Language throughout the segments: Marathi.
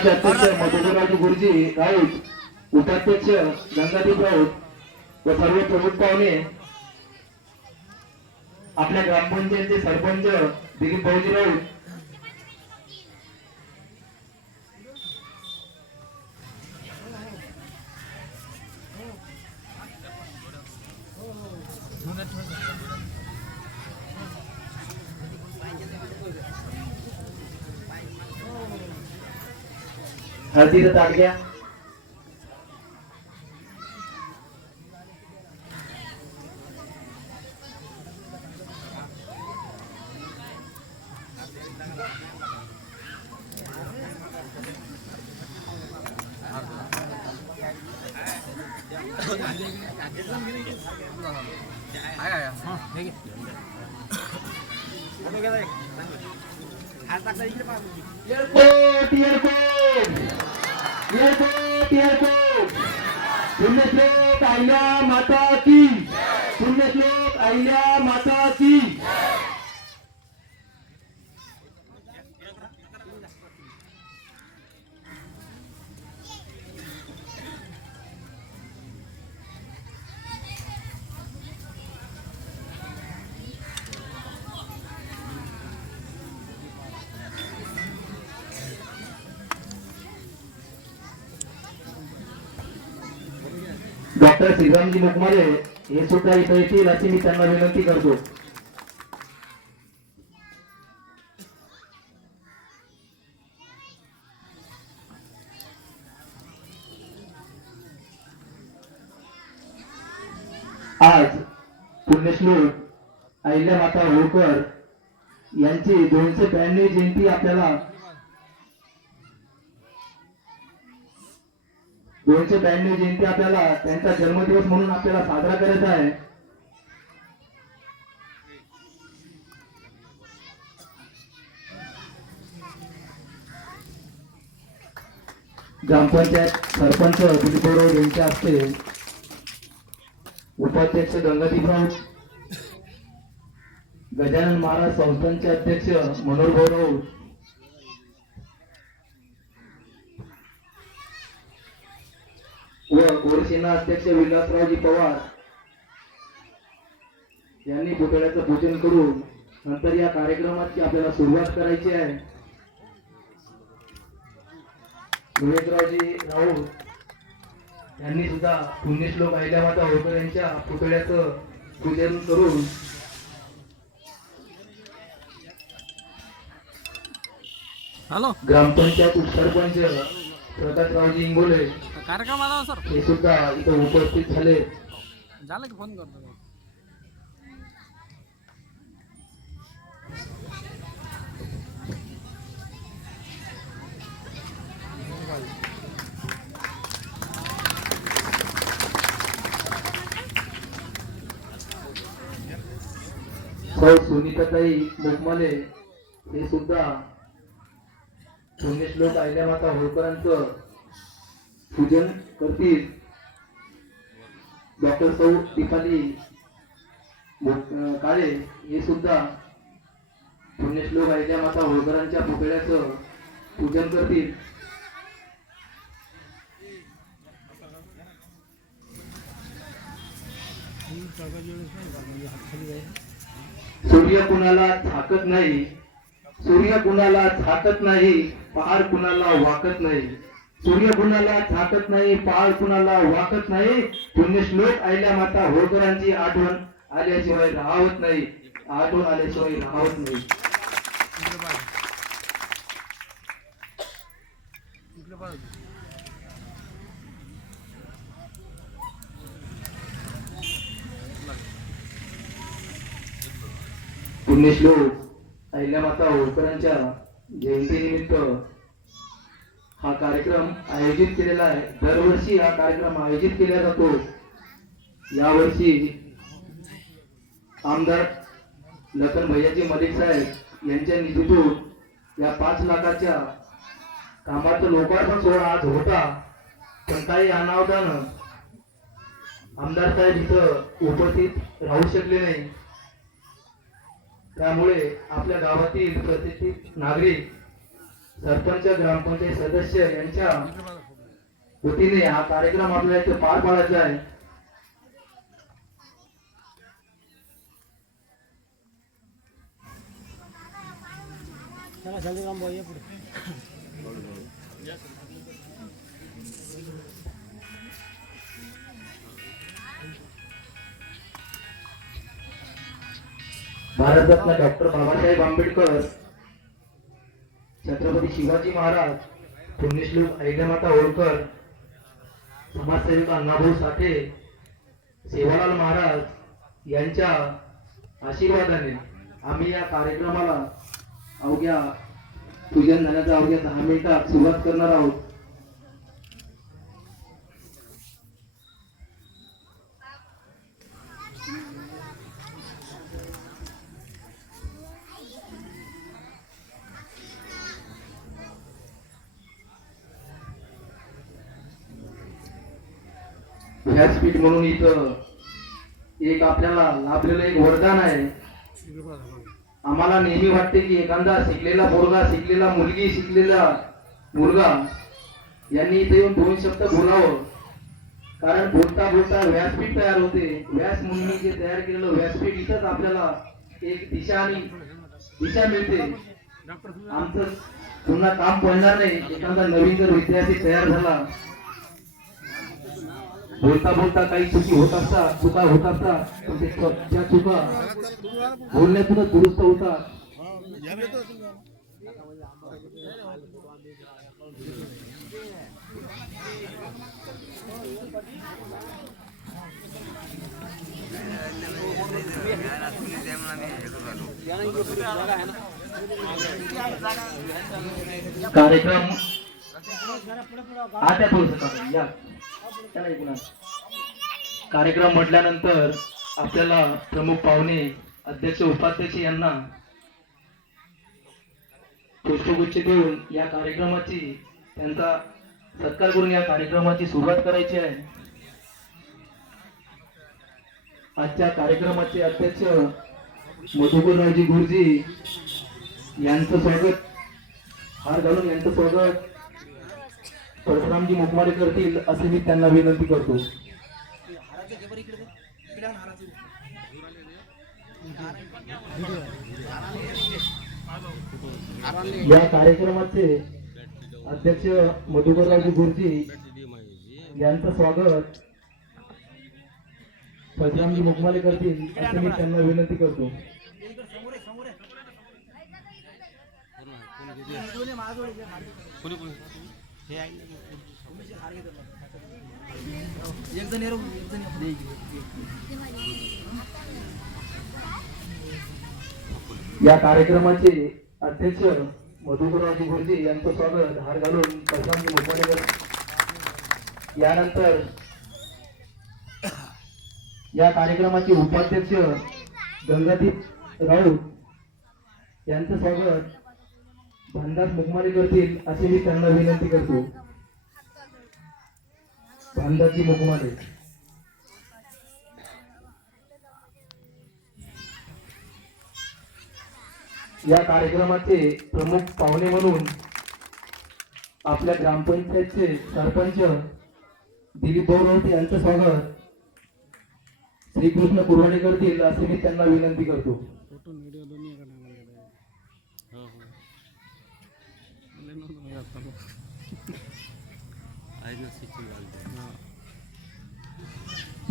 समाज अध्यक्ष मधुकरराव गुरुजी राऊत, उपाध्यक्ष गंगादीप राऊत व सर्व प्रमुख पाहुणे, आपल्या ग्रामपंचायतचे सरपंच दिलीप भाऊजी राऊत, हळदीचं ताट घ्या. Airport airport airport airport. Punyashlok Ahilya माता की, पुण्यश्लोक अहिल्या माता की. डॉक्टर श्रीरामजी मुकमारे हे सुद्धा इथे येतील अशी मी त्यांना विनंती करतो. आज पुण्यश्लोक अहिल्यामाता होळकर यांची 292 जयंती आपल्याला 292 जयंती आपल्याला त्यांचा जन्मदिवस म्हणून आपल्याला साजरा करायचा आहे. ग्रामपंचायत सरपंच दिलीप राऊत यांच्या हस्ते, उपाध्यक्ष गंगादीप राऊत, गजानन महाराज संस्थानचे अध्यक्ष मनोहर भाऊ राऊत, व गोरसेना अध्यक्ष विलासरावजी पवार यांनी पुतळ्याचं पूजन करून नंतर या कार्यक्रमाची आपल्याला सुरुवात करायची आहे. विवेकरावजी राऊत यांनी सुद्धा पुण्यश्लोक अहिल्यामाता होळकर यांच्या पुतळ्याचं पूजन करून ग्रामपंचायत उपसरपंच प्रकाशरावजी इंगोले कार्यक्रम आला सर, हे सुद्धा इथं उपस्थित झाले. झालं की फोन करतो. सौ सुनीताताई मुकमाले हे सुद्धा पुण्यश्लोक अहिल्यामाता होळकरांचं पूजन करतील. डॉक्टर सौ दीपाली काळे हे सुद्धा पुण्यश्लोक अहिल्यामाता होळकरांच्या पुतळ्याचं पूजन करतील. सूर्य कुणाला झाकत नाही, सूर्य कुणाला झाकत नाही, पहाड कुणाला वाकत नाही. सूर्य कुणाला झाकत नाही, पहाड कुणाला वाकत नाही. पुण्यश्लोक अहिल्यामाता होळकरांची आठवण आल्याशिवाय राहत नाही, आठवण आल्याशिवाय राहत नाही. पुण्यश्लोक अहिल्यामाता होळकरांच्या जयंतीनिमित्त हा कार्यक्रम आयोजित केलेला आहे. दरवर्षी हा कार्यक्रम आयोजित केला जातो. यावर्षी आमदार लखन भैयाजी मलिक साहेब यांच्या निधीतून या 5 लाखाच्या कामाचं लोकार्पण सोहळा आज होता, पण काही अनावधानं आमदार साहेब इथं उपस्थित राहू शकले नाही. त्यामुळे आपल्या गावातील प्रतिष्ठित नागरिक सरपंच ग्रामपंचायत सदस्य यांच्या वतीने हा कार्यक्रम आपल्याला इथे पार पाडायचा आहे. भारतरत्न डॉक्टर बाबासाहेब आंबेडकर, छत्रपती शिवाजी महाराज, पुण्यश्लोक अहिल्यामाता होळकर, समाजसेविका अण्णाभाऊ साठे, सेवालाल महाराज यांच्या आशीर्वादाने आम्ही या कार्यक्रमाला अवघ्या पूजन झाल्याचा अवघ्या 10 मिनिटात सुरुवात करणार आहोत. व्यासपीठ म्हणून इथं एक आपल्याला लाभलेलं एक वरदान आहे. आम्हाला नेहमी वाटते की एखादा शिकलेला पोरगा, शिकलेला मुलगी, शिकलेला मुलगा यांनी इथे येऊन 2 शब्द बोलावं, कारण बोलता बोलता व्यासपीठ तयार होते. व्यास मुनी जे तयार केलेलं व्यासपीठ इथंच आपल्याला एक दिशा मिळते. आमचं पुन्हा काम पडणार नाही. एखादा नवीन जर विद्यार्थी तयार झाला, बोलता बोलता काही चुका होत असतात, पण त्या चुका बोलण्यातूनच दुरुस्त होतात. कार्यक्रम आता थोडस या कार्यक्रम म्हटल्यानंतर आपल्याला प्रमुख पाहुणे, अध्यक्ष, उपाध्यक्ष यांना पुष्पगुच्छ देऊन या कार्यक्रमाची, त्यांचा सत्कार करून या कार्यक्रमाची सुरुवात करायची आहे. आजच्या कार्यक्रमाचे अध्यक्ष मधुकररावजी गुरुजी यांचं स्वागत, हार घालून यांचं स्वागत परशुरामजी मुकमाडे करतील असे मी त्यांना विनंती करतो. या कार्यक्रमाचे अध्यक्ष मधुकररावजी गुरुजी यांचं स्वागत परशुरामजी मुकमाडे करतील असे मी त्यांना विनंती करतो. या कार्यक्रमाचे अध्यक्ष मधुकररावजी गुरुजी यांचं स्वागत हार घालून परशुरामजी मुकमाडे करतील. यानंतर या कार्यक्रमाचे उपाध्यक्ष गंगादीप राऊत यांचं स्वागत भानदास मुकमाडे करतील असे मी त्यांना विनंती करतो. भानदासजी मुकमाडे. या कार्यक्रमाचे प्रमुख पाहुणे म्हणून आपल्या ग्रामपंचायतचे सरपंच दिलीप भाऊ राऊत यांचं स्वागत श्रीकृष्ण कुरवाडे करतील असे मी त्यांना विनंती करतो.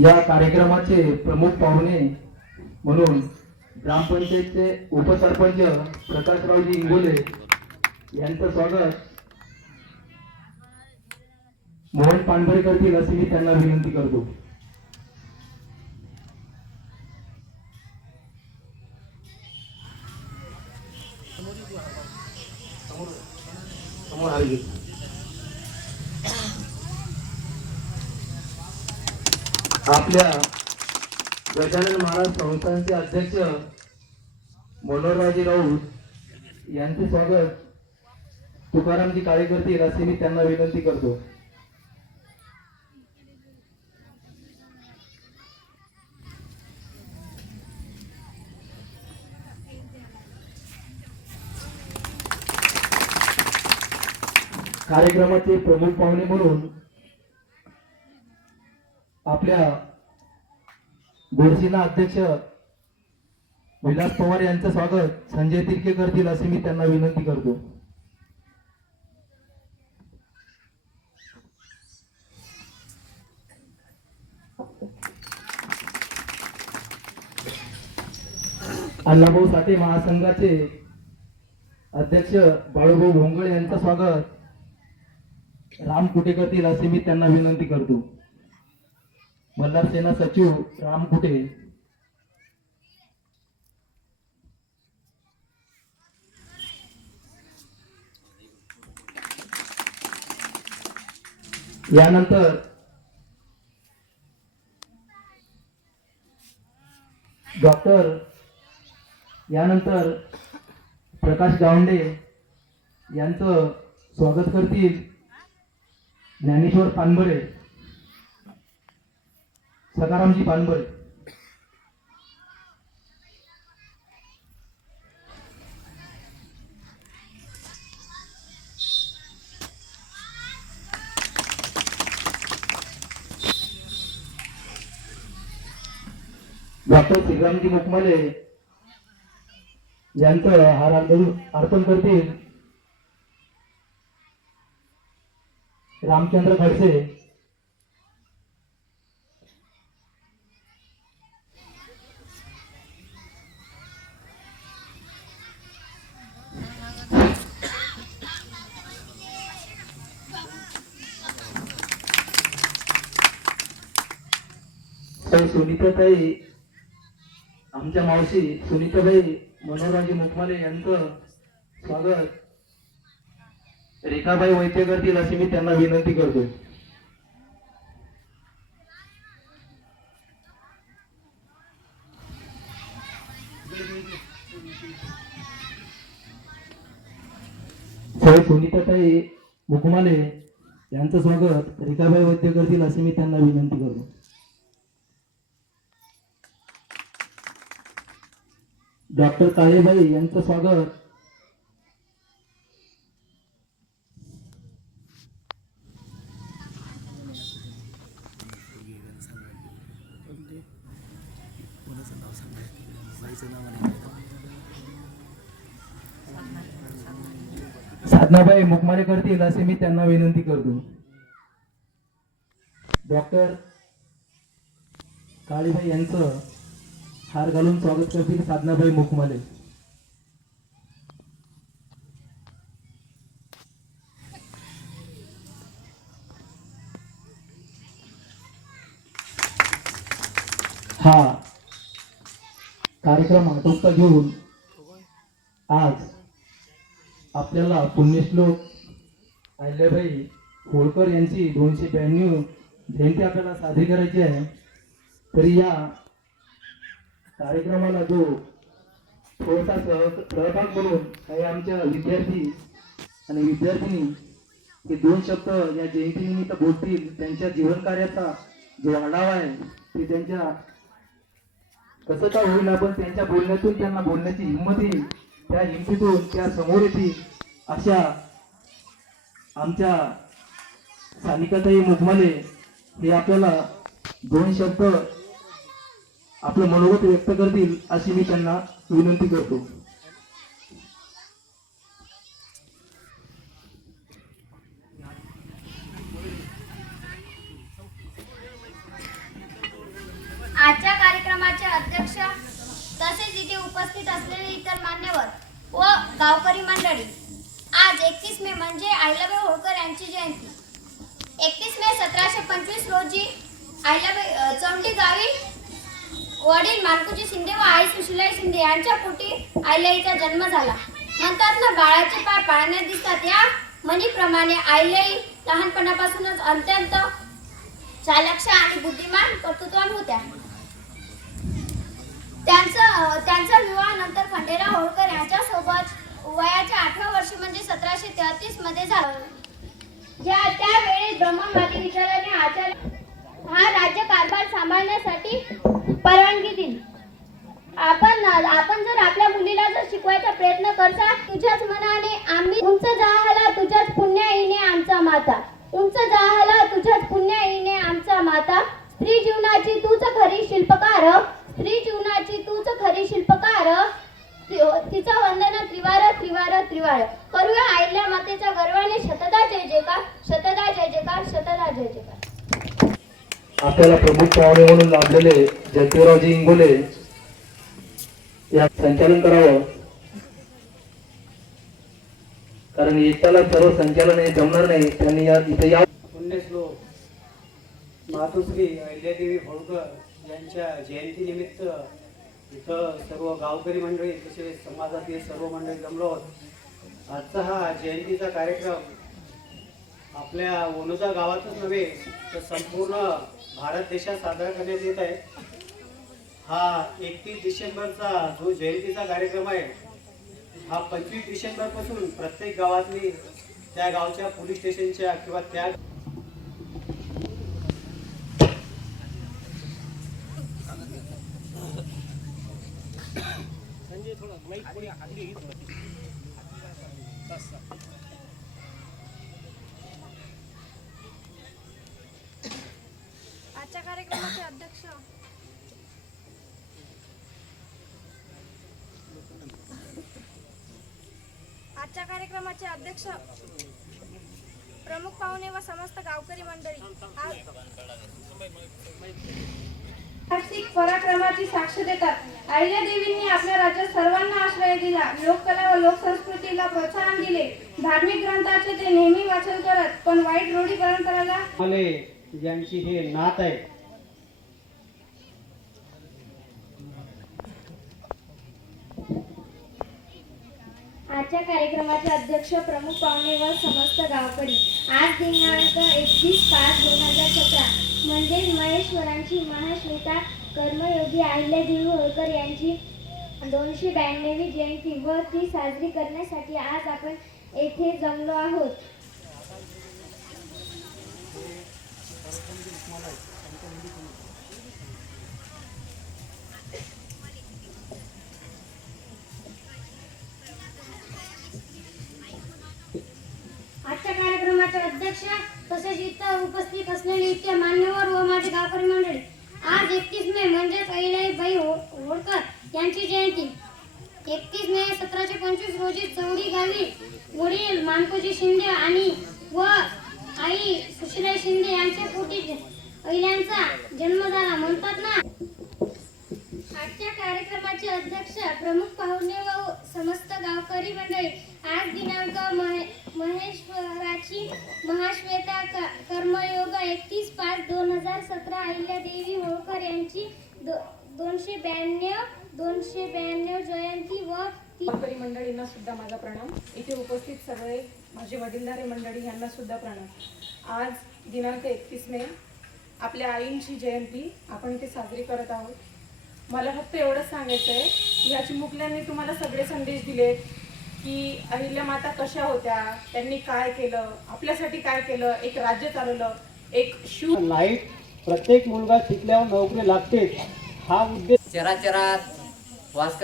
या कार्यक्रमाचे प्रमुख पाहुणे म्हणून ग्रामपंचायतचे उपसरपंच प्रकाशरावजी इंगोले यांचं स्वागत मोहन पांढरे करतील असे मी त्यांना विनंती करतो. आपल्या गजानन महाराज संस्थानचे अध्यक्ष मनोहररावजी राऊत यांचे स्वागत तुकारामजी काळे करतील असे मी त्यांना विनंती करतो. कार्यक्रमाचे प्रमुख पाहुणे म्हणून आपल्या गोडसेना अध्यक्ष विलास पवार यांचं स्वागत संजय तिरके करतील असे मी त्यांना विनंती करतो. अण्णाभाऊ साठे महासंघाचे अध्यक्ष बाळूभाऊ भोंगळे यांचं स्वागत राम कुटे करतील असे मी त्यांना विनंती करतो. मल्हार सेना सचिव राम कुटे, यानंतर प्रकाश गावंडे यांचं स्वागत करतील ज्ञानेश्वर पानबरे, सकारामजी पानबरे. डॉक्टर श्रीरामजी मुकमाले यांचं हार अर्पण करतील रामचंद्र खडसे, सुनीताताई, आमच्या मावशी सुनीताबाई मनोहरराजे मुकमाले यांचं स्वागत रेखाबाई वैद्य करतील अशी मी त्यांना विनंती करतो. सुनीताताई मुकमाले यांचं स्वागत रेखाबाई वैद्य करतील अशी मी त्यांना विनंती करतो. डॉक्टर काळेबाई यांचं स्वागत साधनाबाई मुकमाले करतील असे मी त्यांना विनंती करतो. डॉक्टर काळेबाई यांचं हार घालून स्वागत करतील साधनाबाई मुकमाले. हा कार्यक्रम आटोपता घेऊन आज आपल्याला पुण्यश्लोक अहिल्याबाई होळकर यांची 292 जयंती आपल्याला साजरी करायची आहे. तरी या कार्यक्रमाला जो थोडासा सहभाग म्हणून काही आमच्या विद्यार्थी आणि विद्यार्थिनी हे 2 शब्द या जयंतीनिमित्त बोलतील. त्यांच्या जीवन कार्याचा जो आढावा आहे ते त्यांच्या कसं का होईल आपण त्यांच्या बोलण्यातून त्यांना बोलण्याची हिंमत येईल, त्या हिंमतीतून त्या समोर येतील अशा आमच्या सानिकाताई मुकमाले हे आपल्याला 2 शब्द आपलं मनोगत व्यक्त करतील अशी मी त्यांना विनंती करतो. आजच्या कार्यक्रमाचे अध्यक्ष तसेच इथे उपस्थित असलेले इतर मान्यवर व गावकरी मंडळी, आज 31 मे म्हणजे अहिल्याबाई होळकर यांची जयंती. 31 मे 1725 रोजी अहिल्याबाई चौंडी गावी वडील मालकुजी शिंदे व आई सुशीलाई शिंदे यांच्या पोटी अहिल्याईचा जन्म झाला. म्हणतात ना, बाळाचे पाय पाळण्यात दिसतात. या म्हणीप्रमाणे अहिल्याई लहानपणापासूनच अत्यंत चालाक्ष आणि बुद्धिमान कर्तृत्वान होत्या. त्यांचा विवाह नंतर खंडेराव होळकर यांच्यासोबत वयाच्या 8व्या वर्षी म्हणजे 1733 मध्ये झाला. त्यावेळी ब्राह्मणवादी विचाराने आचार्य हा राज्य कारभार सांभाळण्यासाठी परवानगी दिली. आपण जर आपल्या मुलीला जर शिकवायचा प्रयत्न करता तुझ्याच मनाने आम्ही उंच जाहला तुझ्याच पुण्या येणे आमचा माता उंच जाहला तुझ्याच पुण्या येणे आमचा माता स्त्री जीवनाची तूच खरी शिल्पकार स्त्री जीवनाची तूच खरी शिल्पकार तिचा वंदन त्रिवार त्रिवार त्रिवार करूया आईल्या मातेच्या गर्वाने शतदा जय जयकार शतदा जय जयकार शतदा जय जयकार. आपल्याला प्रमुख पाहुणे म्हणून लाभलेले जयदेवरावजी इंगोले या संचालन करावं, कारण एकट्याला सर्व संचालन हे जमणार नाही. त्यांनी इथे या पुण्यश्लोक मातोश्री अहिल्यादेवी होळकर यांच्या जयंतीनिमित्त इथं सर्व गावकरी मंडळी तसेच समाजातील सर्व मंडळी जमलो आहोत. आजचा हा जयंतीचा कार्यक्रम आपल्या ओनोजा गावातच नव्हे तर संपूर्ण भारत देशात साजरा करण्यात येत आहे. हा 31 डिसेंबरचा जो जयंतीचा कार्यक्रम आहे हा 25 डिसेंबरपासून प्रत्येक गावातली त्या गावच्या पोलीस स्टेशनच्या किंवा त्या आजच्या कार्यक्रमाचे अध्यक्ष प्रमुख पाहुणे व समस्त गावकरी मंडळी आर्थिक पराक्रमाची साक्ष देतात. अहिल्यादेवींनी आपल्या राज्यात सर्वांना आश्रय दिला, लोककला व लोकसंस्कृतीला प्रोत्साहन दिले. धार्मिक ग्रंथाचे ते नेहमी वाचन करत, पण वाईट रूढी परंपराला ज्यांची हे नात आहे. आजच्या कार्यक्रमाचे अध्यक्ष प्रमुख पाहुणे व समस्त गावकरी. आज दिनांक 31/5/2017 म्हणजे महेश्वरांची महाश्वेता कर्मयोगी अहिल्यादेवी होळकर यांची 292वी जयंती व ती साजरी करण्यासाठी आज आपण येथे जमलो आहोत. आजच्या कार्यक्रमाचे अध्यक्ष तसेच इथं उपस्थित असलेले इतके मान्यवर व माझे गावकरी मंडळी. आज 31 मे म्हणजेच अहिल्याबाई होळकर यांची जयंती. 31 मे 1725 रोजी चौडी गावी वडील मानकोजी शिंदे आणि व आई सुशीलाई शिंदे यांच्या पोटी अहिल्यांचा जन्म झाला म्हणतात ना. आजच्या कार्यक्रमाचे अध्यक्ष प्रमुख पाहुणे व समस्त गावकरी मंडळी. आज दिनांक महेश्वराची महाश्वेता कर्मयोग 31/5/2017 अहिल्यादेवी होळकर यांची 292 जयंती व गावकरी मंडळींना सुद्धा माझा प्रणाम. इथे उपस्थित सगळे माझे वडीलधारे मंडळी यांना सुद्धा प्रणाम. आज दिनांक 31 मे आपल्या आईंची जयंती आपण इथे साजरी करत आहोत. मला फक्त एवढंच सांगायचं आहे, ह्या चिमुकल्यांनी तुम्हाला सगळे संदेश दिले की अहिल्या माता कशा होत्या, त्यांनी काय केलं, आपल्यासाठी काय केलं, एक राज्य चालवलं, एक नाहीत. प्रत्येक मुलगा शिकल्यावर नोकरी लागते हा उद्देश चराचरात वास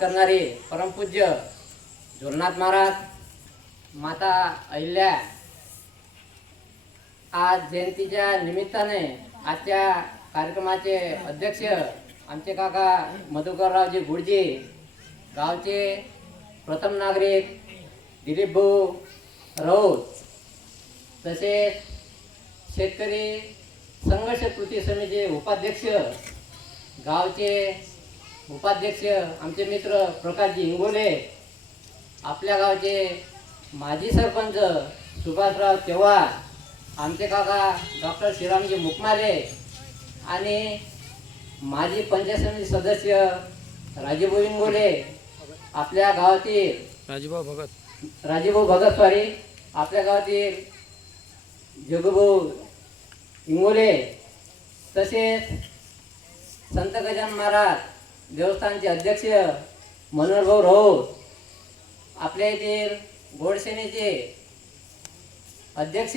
करणारे परमपूज्य झोलनाथ महाराज माता अहिल्या आज जयंतीच्या निमित्ताने आजच्या कार्यक्रमाचे अध्यक्ष आमचे काका मधुकररावजी गुडजी, गावचे प्रथम नागरिक दिलीप भाऊ राऊत, तसेच शेतकरी संघर्ष कृती समिती उपाध्यक्ष, गावचे उपाध्यक्ष आमचे मित्र प्रकाशजी इंगोले, आपल्या गावचे माजी सरपंच सुभाषराव चव्हाण, आमचे काका डॉक्टर श्रीरामजी मुकमाले आणि माजी पंचायत समिती सदस्य राजीभाऊ इंगोले, आपल्या गावातील राजीभाऊ भगत सॉरी आपल्या गावातील जगूभाऊ इंगोले, तसेच संत गजानन महाराज देवस्थानचे अध्यक्ष मनोहरभाऊ राऊत, आपल्या येथील गोडसेनेचे अध्यक्ष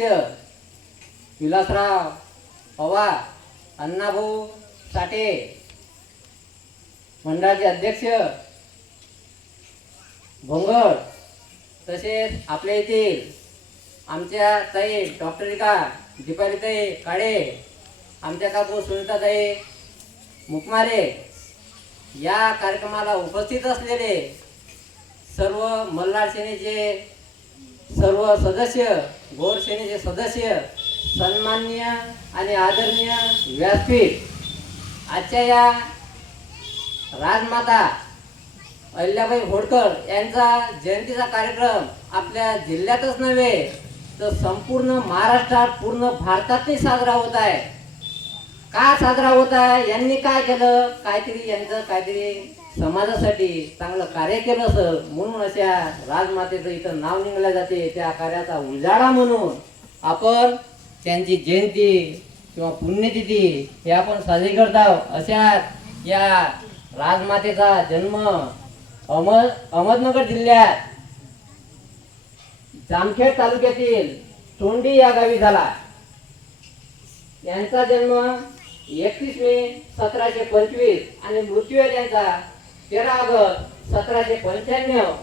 विलासराव पवार, अण्णाभाऊ साठे, मंडळाचे अध्यक्ष भोंगळ, तसेच आपल्या येथील आमच्या ताई डॉक्टरिका दीपालीताई काळे, आमच्या काकू सुनीताताई मुकमारे, या कार्यक्रमाला उपस्थित असलेले सर्व मल्हार सेनेचे सर्व सदस्य, गौर सेनेचे सदस्य, सन्माननीय आणि आदरणीय व्यासपीठ, आजच्या या राजमाता अहिल्याबाई होळकर यांचा जयंतीचा कार्यक्रम आपल्या जिल्ह्यातच नव्हे तर संपूर्ण महाराष्ट्रात, पूर्ण भारतातही साजरा होत आहे. का साजरा होत आहे? यांनी काय केलं? काहीतरी समाजासाठी चांगलं कार्य केलं असं, म्हणून अशा राजमातेचं इथं नाव निघलं जाते. त्या कार्याचा उजाळा म्हणून आपण त्यांची जयंती किंवा पुण्यतिथी हे आपण साजरी करत आहोत. अशा या राजमातेचा जन्म अहमदनगर जिल्ह्यात जामखेड तालुक्यातील तोंडी या गावी झाला. यांचा जन्म 31 मे 1725 आणि मृत्यू आहे त्यांचा 13 ऑगस्ट 1795.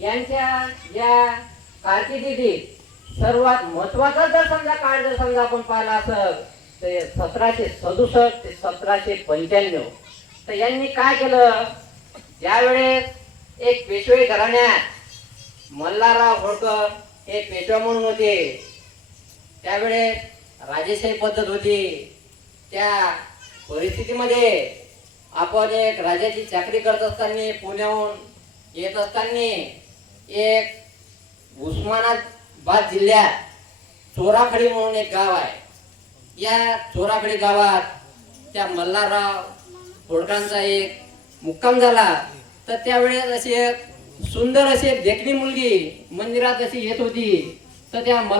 यांच्या या कारकिर्दीत सर्वात महत्वाचा जर समजा आपण पाहिला असेल तर 1767 ते 1795. तर यांनी काय केलं? ज्यावेळेस एक पेशवाई घराण्यात मल्हारराव होळकर हे पेशवा म्हणून होते, त्यावेळेस राजेशाही पद्धत होती. त्या परिस्थितीमध्ये आपण एक राजाची चाकरी करत असताना, पुण्याहून येत असताना एक उस्मानाबाद जिल्ह्यात चोराखडी म्हणून एक गाव आहे. या चोराखडी गावात त्या मल्हारराव होळकरांचा एक मुक्काम झाला. तर त्यावेळेस अशी एक सुंदर अशी देखणी मुलगी मंदिरात अशी येत होती. तर त्या